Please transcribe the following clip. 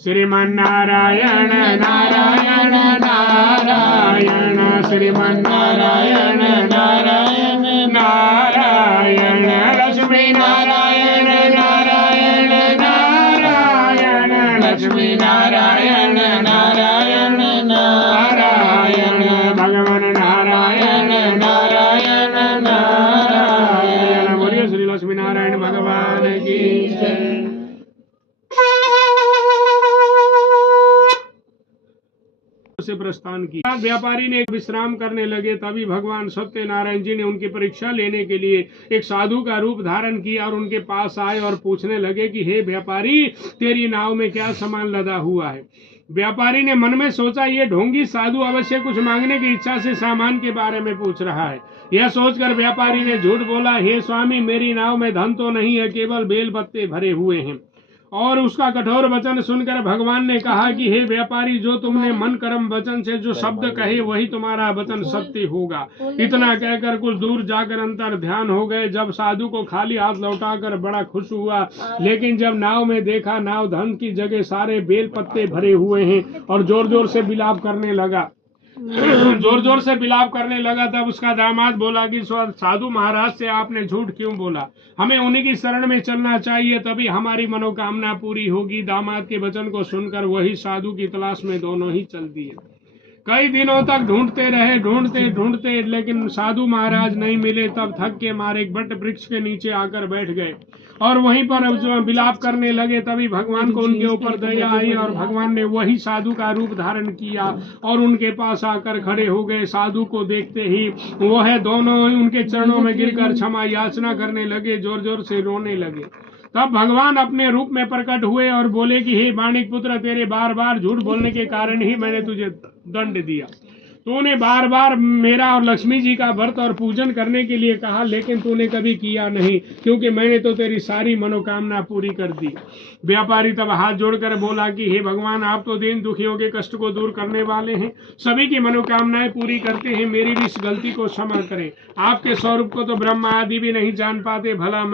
श्रीमन्नारायण नारायण नारायण श्रीमन्नारायण नारायण नारायण लक्ष्मी नारायण नारायण नारायण लक्ष्मी नारायण नारायण नारायण भगवान नारायण नारायण नारायण। बोलिए श्री लक्ष्मी नारायण भगवान की जय। से प्रस्थान किया। व्यापारी ने विश्राम करने लगे, तभी भगवान सत्यनारायण जी ने उनकी परीक्षा लेने के लिए एक साधु का रूप धारण किया और उनके पास आए और पूछने लगे कि हे व्यापारी, तेरी नाव में क्या सामान लदा हुआ है। व्यापारी ने मन में सोचा, ये ढोंगी साधु अवश्य कुछ मांगने की इच्छा से सामान के बारे में पूछ रहा है। यह सोचकर व्यापारी ने झूठ बोला, हे स्वामी, मेरी नाव में धन तो नहीं है, केवल बेल पत्ते भरे हुए हैं। और उसका कठोर वचन सुनकर भगवान ने कहा कि हे व्यापारी, जो तुमने मन कर्म वचन से जो शब्द कहे वही तुम्हारा वचन सत्य होगा। इतना कहकर कुछ दूर जाकर अंतर ध्यान हो गए। जब साधु को खाली हाथ लौटाकर बड़ा खुश हुआ, लेकिन जब नाव में देखा, नाव धन की जगह सारे बेल पत्ते भरे हुए हैं और जोर जोर से विलाप करने लगा। जोर जोर से विलाप करने लगा। तब उसका दामाद बोला कि साधु महाराज से आपने झूठ क्यों बोला, हमें उन्हीं की शरण में चलना चाहिए, तभी हमारी मनोकामना पूरी होगी। दामाद के वचन को सुनकर वही साधु की तलाश में दोनों ही चल दिए। कई दिनों तक ढूंढते रहे, ढूंढते, लेकिन साधु महाराज नहीं मिले। तब थक के मारे एक बट वृक्ष के नीचे आकर बैठ गए और वहीं पर विलाप करने लगे। तभी भगवान को उनके ऊपर दया आई और भगवान ने वही साधु का रूप धारण किया और उनके पास आकर खड़े हो गए। साधु को देखते ही वह दोनों उनके चरणों में गिरकर क्षमा याचना करने लगे, जोर जोर से रोने लगे। तब भगवान अपने रूप में प्रकट हुए और बोले कि हे बाणिक पुत्र, तेरे बार बार झूठ बोलने के कारण ही मैंने तुझे दंड दिया। तूने बार बार मेरा और लक्ष्मी जी का व्रत और पूजन करने के लिए कहा, लेकिन तूने कभी किया नहीं, क्योंकि मैंने तो तेरी सारी मनोकामना पूरी कर दी। व्यापारी तब हाथ जोड़कर बोला कि हे भगवान, आप तो दीन दुखियों के कष्ट को दूर करने वाले हैं, सभी की मनोकामनाएं पूरी करते हैं, मेरी भी इस गलती को क्षमा करें। आपके स्वरूप को तो ब्रह्मा आदि भी नहीं जान पाते, भला